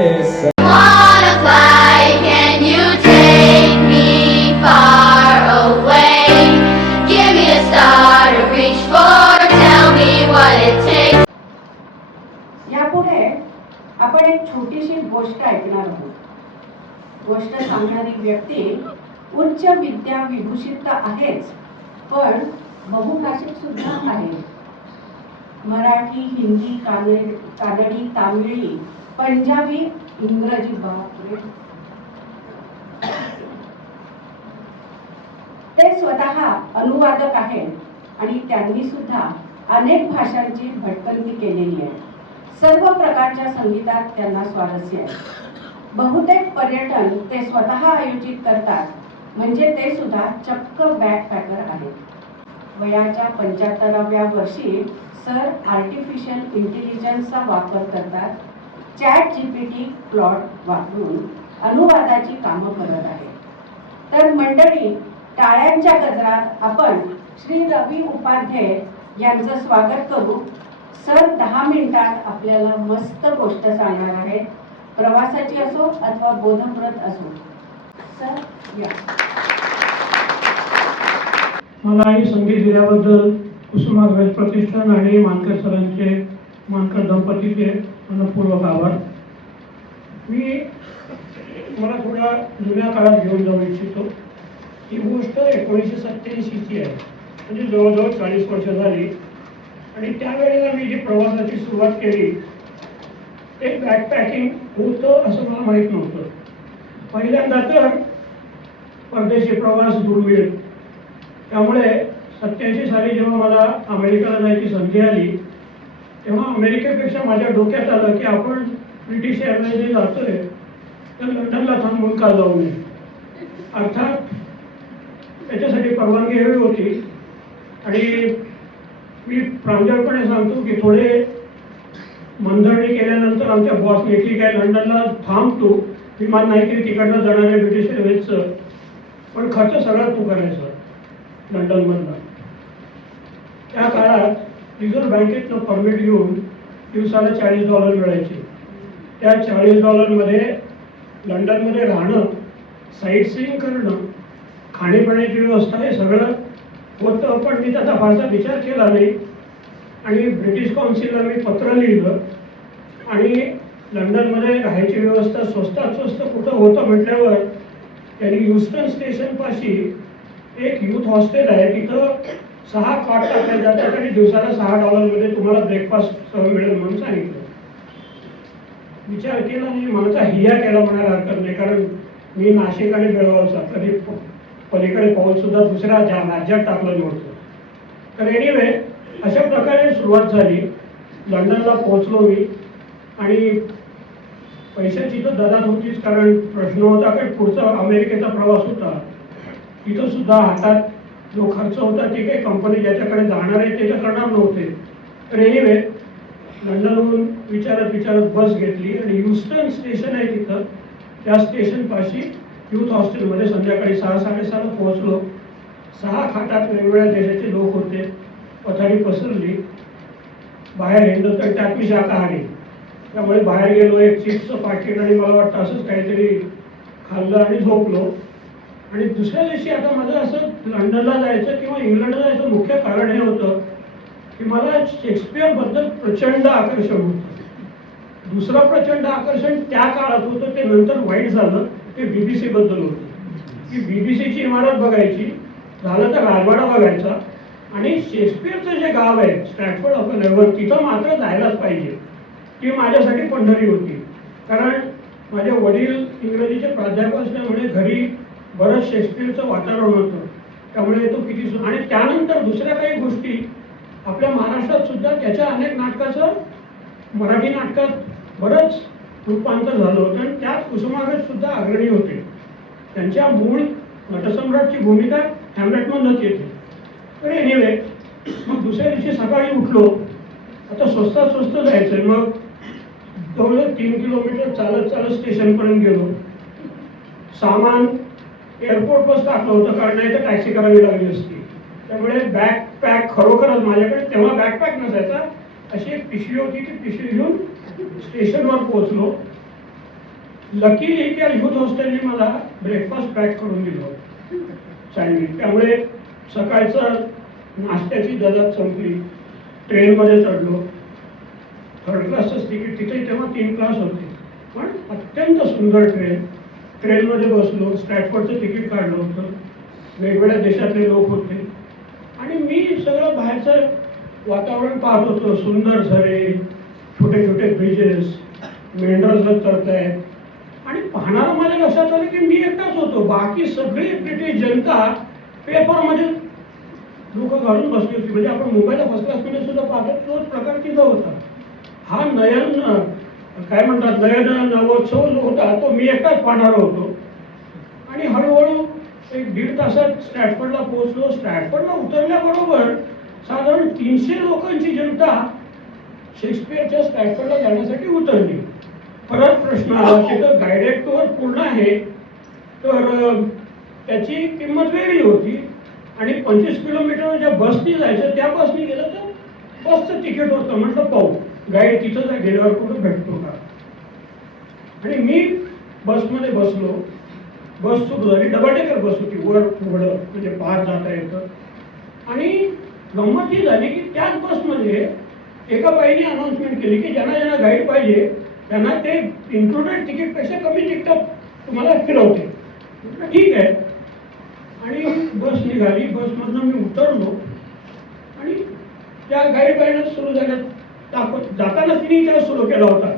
Wanna fly, can you take me far away? Give me a star to reach for, tell me what it takes. यापुढे आपण एक छोटीशी गोष्ट ऐकणार आहोत. गोष्ट सांगणारी व्यक्ती उच्च विद्या विभूषित आहेच, पण बहुभाषिक सुद्धा आहे. मराठी, हिंदी, कानडी, तामिळी, पंजाबी, इंग्रजी, बापरे. ते स्वतः अनुवादक आहेत आणि त्यांनी सुद्धा अनेक भाषांची भटकंती केलेली आहे. सर्व प्रकारच्या संगीतात त्यांना स्वारस्य आहे. बहुतेक पर्यटन ते स्वतः आयोजित करतात, म्हणजे ते सुद्धा चक्क बॅकपॅकर आहेत. वयाच्या 75व्या वर्षी सर आर्टिफिशियल इंटेलिजन्सचा वापर करतात. ChatGPT प्लॉट वापरून अनुवादाची कामं करत आहेत. तर मंडळी, टाळ्यांच्या गजरात आपण श्री रवी उपाध्याय यांचं स्वागत करू. सर 10 मिनिटात आपल्याला मस्त गोष्ट सांगणार आहेत, प्रवासाची असो अथवा बोधप्रद असो. सर या. मला ही संगीत दिल्याबद्दल कुसुमाग्रज प्रतिष्ठान आणि मानकर सरांचे, मानकर दंपतीचे मनपूर्वक आभार. मला थोड्या जुन्या काळात घेऊन जाऊ इच्छितो. ही गोष्ट 1987ची आहे, म्हणजे जवळजवळ 40 वर्ष झाली. आणि त्यावेळेला मी जी प्रवासाची सुरुवात केली ते बॅकपॅकिंग होतं असं मला माहीत नव्हतं. पहिल्यांदा तर परदेशी प्रवास दुर्मिळ. त्यामुळे 87 साली जेव्हा मला अमेरिकेला जायची संधी आली, तेव्हा अमेरिकेपेक्षा माझ्या डोक्यात आलं की आपण ब्रिटिश एअरलाईन्सने जातोय तर लंडनला थांबून का जाऊ नये. अर्थात त्याच्यासाठी परवानगी हवी होती. आणि मी प्रांजळपणे सांगतो की थोडे मंथरणी केल्यानंतर आमच्या बॉसने ठीक आहे लंडनला थांबतो, विमान नाही की तिकडनं जाणारे ब्रिटिश एअरवेजचं, पण खर्च सगळा तू करायचा लंडनमधला. त्या काळात रिझर्व्ह बँकेतनं परमिट घेऊन दिवसाला $40 मिळायचे. त्या $40मध्ये लंडनमध्ये राहणं, साईट सीइंग करणं, खाण्यापिण्याची व्यवस्था हे सगळं होतं. पण मी त्याचा फारसा विचार केला नाही आणि ब्रिटिश काउन्सिलला मी पत्र लिहिलं आणि लंडनमध्ये राहायची व्यवस्था स्वस्तात स्वस्त कुठं होतं म्हटल्यावर त्यांनी ह्युस्टन स्टेशनपाशी एक यूथ हॉस्टेल आहे, तिथं 6 कॉट टाकले जातात आणि दिवसाला $6मध्ये तुम्हाला ब्रेकफास्ट मिळेल म्हणून सांगितलं. विचार केला नाही, माझा हिया केला म्हणायला हरकत नाही, कारण मी नाशिक आणि बेळगावचा कधी पलीकडे पाऊल सुद्धा दुसऱ्या राज्यात टाकलं नव्हतं. तर एनिवे अशा प्रकारे सुरुवात झाली. लंडनला पोहोचलो मी आणि पैशाची तर ददात होतीच, कारण प्रश्न होता की पुढचा अमेरिकेचा प्रवास होता. तिथं सुद्धा हातात जो खर्च होता ती काही कंपनी ज्याच्याकडे जाणार आहे त्याच्या करणार नव्हते. तर एनिवे लंडनहून विचारत बस घेतली आणि ह्युस्टन स्टेशन आहे तिथं, त्या स्टेशनपाशी यूथ हॉस्टेलमध्ये संध्याकाळी 6-6:30 पोहोचलो. 6 खाटात वेगवेगळ्या देशाचे लोक होते. पथारी पसरली. बाहेर हिंडलो तर त्यात मी शाकाहारी, त्यामुळे बाहेर गेलो, एक चिप्सचं पाकिट आणि मला वाटतं असंच काहीतरी खाल्लं आणि झोपलो. आणि दुसऱ्या दिवशी आता माझं असं लंडनला जायचं किंवा इंग्लंडला जायचं मुख्य कारण हे होतं की मला शेक्सपियरबद्दल प्रचंड आकर्षण होतं. दुसरं प्रचंड आकर्षण त्या काळात होतं, ते नंतर वाईट झालं, ते BBC बद्दल होतं. की BBCची इमारत बघायची, झालं तर राजवाडा बघायचा आणि शेक्सपियरचं जे गाव आहे स्ट्रॅटफोर्ड अपॉन एव्हन तिथं मात्र जायलाच पाहिजे. ती माझ्यासाठी पंढरी होती, कारण माझे वडील इंग्रजीचे प्राध्यापक असल्यामुळे घरी बरंच शेक्सपियरचं वातावरण होतं. त्यामुळे तो किती आणि त्यानंतर दुसऱ्या काही गोष्टी आपल्या महाराष्ट्रात सुद्धा त्याच्या अनेक नाटकाचं मराठी नाटकात बरंच रूपांतर झालं होतं आणि त्यात कुसुमाग्रज सुद्धा अग्रणी होते. त्यांच्या मूळ नटसम्राटची भूमिका हॅम्लेटमधूनच येते. तर एनिवे मग दुसऱ्या दिवशी सकाळी उठलो, आता स्वस्तात स्वस्त जायचं. मग जवळजवळ 3 किलोमीटर चालत स्टेशनपर्यंत गेलो. सामान एअरपोर्ट बस टाकलं होतं, कारण नाही तर टॅक्सी करावी लागली असती. त्यामुळे बॅकपॅक खरोखरच माझ्याकडे तेव्हा बॅकपॅक नसायचा, अशी एक पिशवी होती, ती पिशवी घेऊन स्टेशनवर पोहोचलो. लकीली त्या युथ हॉस्टेलने मला ब्रेकफास्ट पॅक करून दिलं होतं, सँडविच. त्यामुळे सकाळचं नाश्त्याची ददात संपली. ट्रेनमध्ये चढलो, थर्ड क्लासच तिकीट. तिथे तेव्हा 3 क्लास होते, पण अत्यंत सुंदर ट्रेन. ट्रेनमध्ये बसलो, स्टॅटफोर्डचं तिकीट काढलं होतं. वेगवेगळ्या देशातले लोक होते आणि मी सगळं बाहेरचं वातावरण पाहत होतो. सुंदर झरे, छोटे छोटे ब्रिजेस, मेंढरं करतायत. आणि पाहणारा माझ्या लक्षात आलं की मी एकटाच होतो. बाकी सगळी ब्रिटिश जनता पेपरमध्ये लोक घालून बसली होती. म्हणजे आपण मुंबईला फर्स्ट क्लासमध्ये सुद्धा पाहतो तोच प्रकार तिथं होता. हा नयन काय म्हणतात नयन नवोत्सव जो होता तो मी एकटाच पाहणारा होतो. आणि हळूहळू 1-1.5 तासात स्टॅटफोर्डला पोहोचलो. स्टॅटफोर्डला उतरल्याबरोबर साधारण 300 लोकांची जनता शेक्सपियरच्या स्टॅटफोर्डला जाण्यासाठी उतरली. परत प्रश्न आला, तिथं गायडेड टूर पूर्ण आहे तर त्याची किंमत वेगळी होती. आणि 25 किलोमीटर ज्या बसनी जायचं त्या बसनी गेलं तर बसचं तिकीट होतं. म्हटलं पाहू गाईड तिथं गेल्यावर कुठं भेटतो का. आणि मी बसमध्ये बसलो. बस सुरू झाली. डबल डेकर बस होती, वर उघडं म्हणजे पार जाता येतं. आणि गंमत ही झाली की त्याच बसमध्ये एका बाईने अनाऊन्समेंट केली की ज्यांना ज्यांना गाईड पाहिजे त्यांना ते इन्क्लुडेड तिकीटपेक्षा कमी तिकीटात तुम्हाला फिरवते. म्हटलं ठीक आहे. आणि बस निघाली. बसमधनं मी उतरलो आणि त्या गाईड बाईनं सुरू झाल्या जाताना तिने त्याला सुरू केला होता.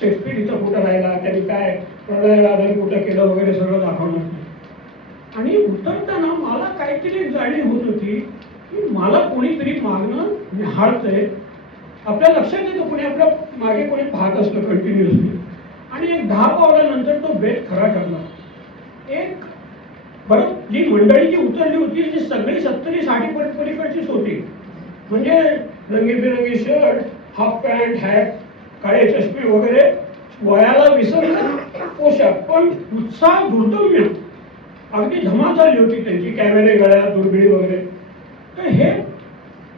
शेक्सपियर इथं कुठं राहिला, त्यांनी काय प्रणयराधन कुठं केलं वगैरे सगळं दाखवणार. आणि उतरताना मला काहीतरी जाणीव होत होती की मला कोणीतरी मागणं निहाळतंय. आपल्या लक्षात येतं कोणी आपल्या मागे कोणी पाहत असलं कंटिन्युअसली. आणि एक 10 पावलानंतर तो बेत खरा ठरला. एक बरं जी मंडळी जी उतरली होती ती सगळी 70-60 पलीकडचीच होती. म्हणजे रंगीबिरंगी शर्ट, हाफ पॅन्ट, हॅट, काळे चष्मे वगैरे, वयाला विसरलं पोशाख, पण उत्साह दुर्दम्य. अगदी धमाल झाली होती त्यांची. कॅमेरे गळ्यात, दुर्बिणी वगैरे. तर हे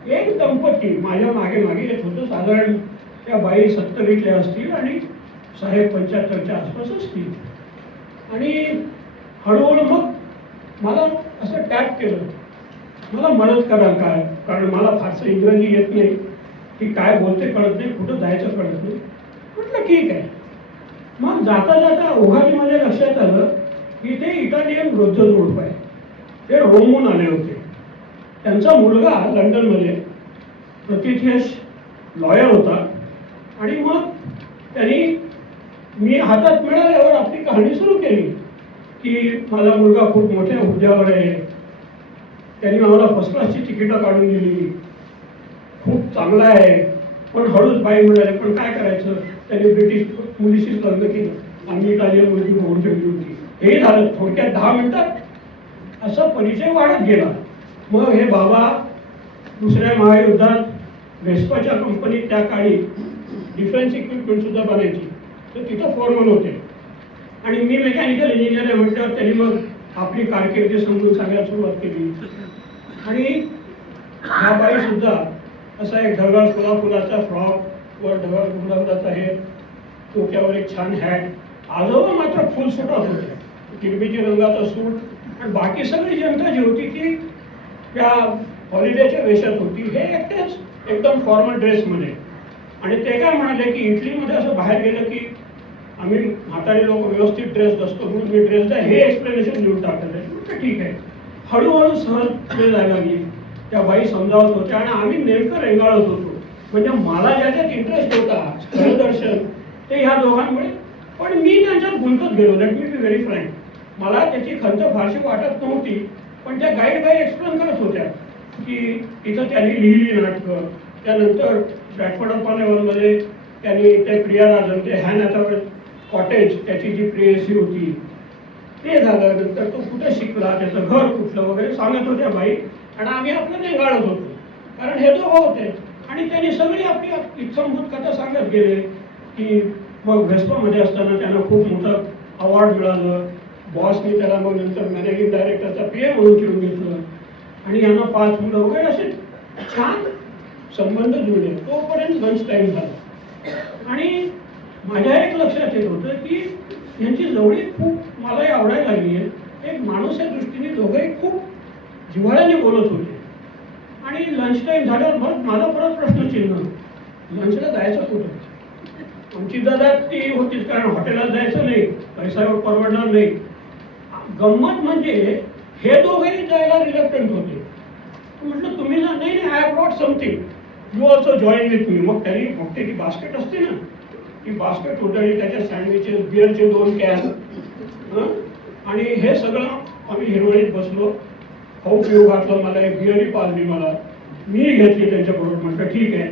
एक दंपती माझ्या मागे मागे येत होतं. साधारण त्या बाई 70च्या असतील आणि साहेब 75च्या आसपास असतील. आणि हळूहळू मग मला असं टॅप केलं, मला मदत कराल काय, कारण मला फारसं इंग्रजी येत नाही. ती काय बोलते कळत नाही, कुठं जायचं कळत नाही. म्हटलं ठीक आहे. मग जाता जाता ओघाने माझ्या लक्षात आलं की ते इटालियन वृद्ध जोडपं आहे. ते रोमहून आले होते. त्यांचा मुलगा लंडनमध्ये प्रतिथयश लॉयर होता. आणि मग त्यांनी मी हातात मिळाल्यावर आपली कहाणी सुरू केली की माझा मुलगा खूप मोठ्या हुद्द्यावर आहे, त्यांनी आम्हाला फर्स्ट क्लासची तिकीटं काढून दिली, खूप चांगला आहे. पण हळूच बाई म्हणाले पण काय करायचं, त्यांनी ब्रिटिश मुलीशीच लग्न केलं, आम्ही इटालियन मुलगी बघून ठेवली होती. हे झालं थोडक्यात 10 मिनिटात असा परिचय वाढत गेला. मग हे बाबा दुसऱ्या महायुद्धात वेस्पाच्या कंपनीत त्या काळी डिफेन्स इक्विपमेंट सुद्धा बनायची, तर तिथं फॉर्मन होते. आणि मी मेकॅनिकल इंजिनियर आहे म्हटल्यावर त्यांनी मग आपली कारकिर्दी समजून सांगायला सुरुवात केली. आणि हा बाई सुद्धा असा एक ढगाळ फुलाचा फ्रॉक, वर ढगाळ फुलाचा हे, डोक्यावर एक छान हॅट. आजोबा मात्र फुल सुटात होते, किरमिजी रंगाचा सूट. आणि बाकी सगळी जनता जी होती ती त्या हॉलिडेच्या वेशात होती. हे एकटेच एकदम फॉर्मल ड्रेसमध्ये. आणि ते काय म्हणाले की इटलीमध्ये असं बाहेर गेलं की आम्ही म्हातारे लोक व्यवस्थित ड्रेस असतो म्हणून मी ड्रेस द्या, हे एक्सप्लेनेशन लिहून टाकलं आहे. म्हटलं ठीक आहे. हळूहळू सहज वेळ जायला लागली. त्या बाई समजावत होत्या आणि आम्ही नेमकं रेंगाळत होतो. म्हणजे मला ज्याच्यात इंटरेस्ट होता स्थळदर्शन ते ह्या दोघांमुळे, पण मी त्यांच्यात गुंतत गेलो. Let me be very frank. मला त्याची खंत फारशी वाटत नव्हती, पण त्या गाईड बाई एक्सप्लेन करत होत्या की इथं त्यांनी लिहिली नाटकं. त्यानंतर ब्रॅडफोर्ड अपॉन एव्हनमध्ये त्यांनी ते प्रियाराजन, ते हॅन कॉटेज, त्याची जी प्रेयसी होती ते झालं. नंतर तो कुठे शिकला, त्याचं घर कुठलं वगैरे सांगत होत्या बाई. आणि आम्ही आपलं नेंगाळत होतो, कारण हे दोघं होते. आणि त्यांनी सगळी आपली इत्थंभूत कथा सांगत गेले की मग वेस्पामध्ये असताना त्यांना खूप मोठं अवॉर्ड मिळालं. बॉसने त्याला मग नंतर मॅनेजिंग डायरेक्टरचा PA म्हणून ठेवून घेतलं. आणि यांना 5 मुलं वगैरे असे छान संबंध जुळले. तोपर्यंत लंच टाईम झाला. आणि माझ्या एक लक्षात येत होतं की यांची जवळी खूप मलाही आवडायला लागली आहे. एक माणूस या दृष्टीने दोघंही खूप जिव्हाळ्याने बोलत होते. आणि लंच टाईम झाल्यावर माझा परत प्रश्न चिन्ह, लंचला जायचं कुठं? आमची दादा ती होतीच, कारण हॉटेलात जायचं नाही, पैसा परवडणार नाही. गंमत म्हणजे हे दोघेही जायला रिलक्टंट होते. म्हटलं तुम्ही ना, नाही नाही, I brought something, you also join with me. मग त्यांनी मोठी ती बास्केट असते ना, ती बास्केट उतरली, त्याच्यात सँडविचेस, बिअरचे 2 कॅन आणि हे सगळं आम्ही हिरवळीत बसलो. खाऊ पिऊ घातलं, मला एक बिअरही पाजली, मला मी घेतली त्यांच्याबरोबर. म्हटलं ठीक आहे.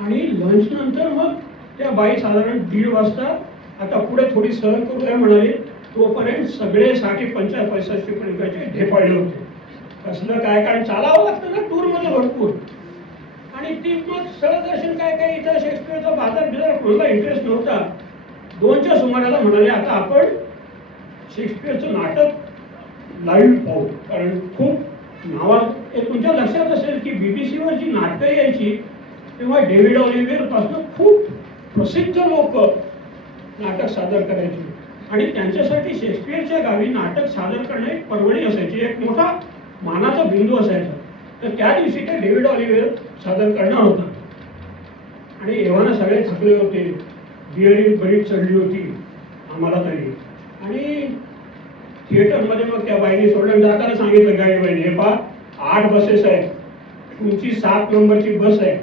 आणि लंच नंतर मग त्या बाई साधारण 1:30 वाजता आता पुढे थोडी सहन करूया म्हणाली. तोपर्यंत सगळे 60-65 पैशाचे ढेपाळले होते. कसलं काय, कारण चालावं लागतं ना टूरमध्ये भरपूर. आणि ती मग सगळं दर्शन काय काय, इथं शेक्सपिअरचा बाजार बिजार कोणाला इंटरेस्ट नव्हता. 2च्या सुमाराला म्हणाले आता आपण शेक्सपिअरचं नाटक लाईव्ह पाहू, कारण खूप नावात तुमच्या लक्षात असेल की BBC वर जी नाटकं यायची तेव्हा डेव्हिड ऑलिव्हियर पासून खूप प्रसिद्ध लोक नाटक सादर करायचे. आणि त्यांच्यासाठी शेक्सपिअरच्या गावी नाटक सादर करणे एक पर्वणी असायची, एक मोठा मानाचा बिंदू असायचा. तर त्या दिवशी ते डेव्हिड ऑलिव्हियर सादर करणार होता. आणि एव्हाना सगळे थकले होते, बिअरी बरीच चढली होती आम्हाला तरी. आणि थिएटरमध्ये मग त्या बाईने सोडलं, जाताना सांगितलं गाडी बाईने, हे पहा 8 बसेस आहेत, तुमची 7 नंबरची बस आहे.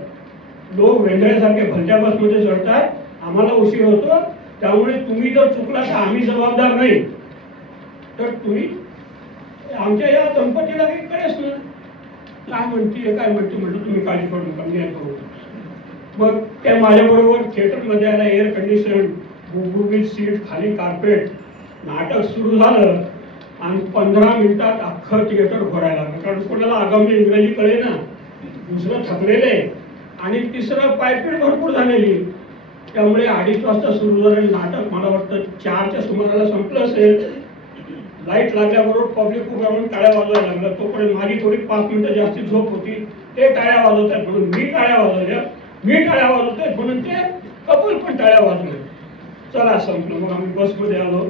लोक वेंधळ्यासारखे भलत्या बसमध्ये चढतात, आम्हाला उशीर होतो, त्यामुळे तुम्ही जर चुकला तर आम्ही जबाबदार नाही. तर तुम्ही आमच्या या दंपतीला काही कळेच ना, काय म्हणते काय म्हणते. म्हटलं तुम्ही काळजी करू नका, मी येतो. मग त्या माझ्याबरोबर थिएटरमध्ये आला, एअर कंडिशन, गुबगुबीत सीट, खाली कार्पेट. नाटक सुरू झालं आणि 15 मिनिटात अख्खं थिएटर भरायला लागलं, कारण कोणाला आगामी इंग्रजी कळे ना, दुसरं थकलेले आणि तिसरं पायपीट भरपूर झालेली. त्यामुळे 2:30 वाजता सुरू झालेलं नाटक मला वाटतं 4च्या सुमाराला संपलं असेल. लाईट लागल्याबरोबर पब्लिक उभ्या म्हणून टाळ्या वाजवायला लागलं. तोपर्यंत माझी थोडी 5 मिनिटं जास्ती झोप होती, ते टाळ्या वाजवत आहेत म्हणून मी टाळ्या वाजवल्या, मी टाळ्या वाजवतोय म्हणून ते कपल पण टाळ्या वाजवले. चला संपलं. मग आम्ही बसमध्ये आलो.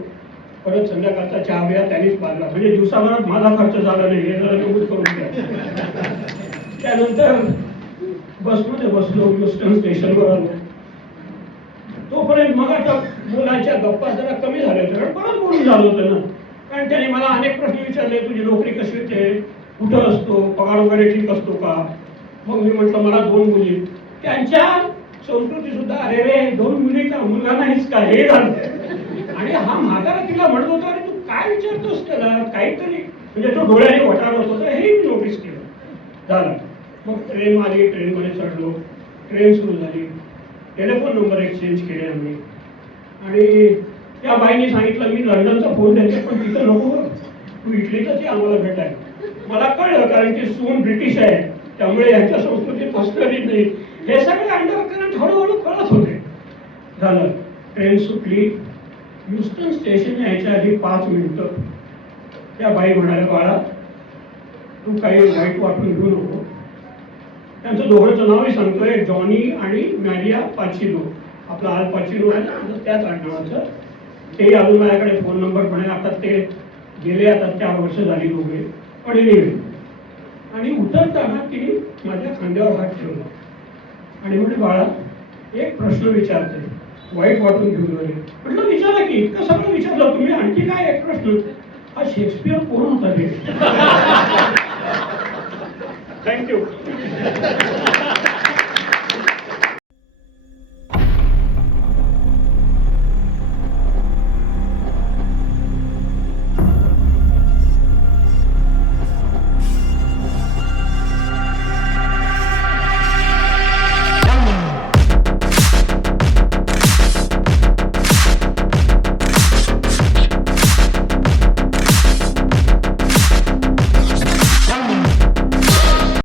परत संध्याकाळचा चहा बिया त्यांनीच पाजला, म्हणजे दिवसाभरात माझा खर्च झाला नाही, हे जरा नमूद करून द्या. त्यानंतर बसमध्ये बसलो, ह्युस्टन स्टेशनवर आलो. तोपर्यंत मग आता मुलांच्या गप्पा जरा कमी झाल्या होत्या, कारण परत बोलून झालं होतं ना. कारण त्यांनी मला अनेक प्रश्न विचारले, तुझी नोकरी कशी होते, कुठं असतो, पगार वगैरे ठीक असतो का. मग मी म्हटलं मला 2 मुली. त्यांच्या संस्कृती सुद्धा, अरे रे 2 मुली का, मुलगा नाहीच का, हे झालं. आणि हा म्हातारा तिला म्हणत होता, अरे तू काय विचारतोस त्याला, काहीतरी, म्हणजे तो डोळ्याने वटारत होता. हे मी नोटीस केलं. झालं. मग ट्रेन आली, ट्रेनमध्ये चढलो, ट्रेन सुरू झाली. टेलिफोन नंबर एक्सचेंज केले आम्ही. आणि त्या बाईने सांगितलं मी लंडनचा फोन द्यायचा, पण तिथं नको, तू इटलीतच ये आम्हाला भेटायला. मला कळलं, कारण की सून ब्रिटिश आहे, त्यामुळे यांच्या संस्कृतीत फसणारी नाही. हे सगळे अंडरकरंट हळूहळू कळत होते. झालं. ट्रेन सुटली. ह्युस्टन स्टेशन यायच्या आधी 5 मिनिटं त्या बाई म्हणाल्या, बाळा तू काही वाईट वाटून घेऊ नको. त्यांचं दोघांचं नावही सांगतोय, जॉनी आणि मॅरिया पाचिनो. आपला आल पाचिनो आहे ना, त्याच आडनावाचं. तेही अजून माझ्याकडे फोन नंबर पण आहे. आता ते गेले, आता 4 वर्ष झाली दोघे, पण गेले. आणि उतरताना तिने माझ्या खांद्यावर हात ठेवला आणि म्हणजे बाळा एक प्रश्न विचारते, वाईट वाटून घेऊन नये. म्हटलं विचारा की, इतकं सगळं विचारलं तुम्ही, आणखी काय एक प्रश्न. हा शेक्सपियर कोण होता रे? थँक्यू.